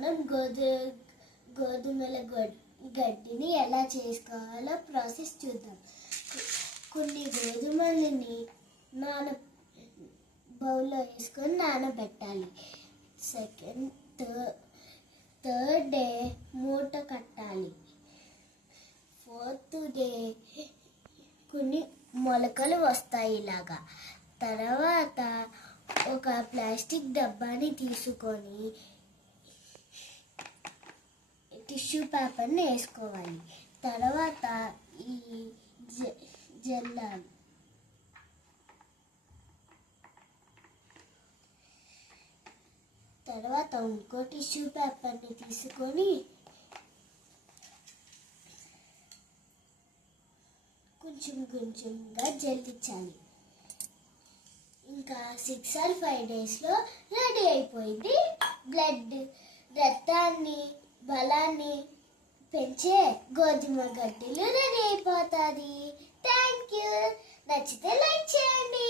మనం గోధుమల గడ్డిని ఎలా చేసుకోవాలో ప్రాసెస్ చూద్దాం. కొన్ని గోధుమలని బౌల్లో వేసుకొని నానబెట్టాలి. థర్డ్ డే మూట కట్టాలి. ఫోర్త్ డే కొన్ని మొలకలు వస్తాయి ఇలాగా. తర్వాత ఒక ప్లాస్టిక్ డబ్బాని తీసుకొని టిష్యూ పేపర్ని వేసుకోవాలి. తర్వాత ఈ జల్లాలి. తర్వాత ఇంకో టిష్యూ పేపర్ని తీసుకొని కొంచెంగా జల్లించాలి. ఇంకా 6 or 5 daysలో రెడీ అయిపోయింది. రక్తాన్ని బలాన్ని పెంచే గోధుమ గడ్డలు రెడీ అయిపోతుంది. Thank you. నచ్చితే లైక్ చేయండి.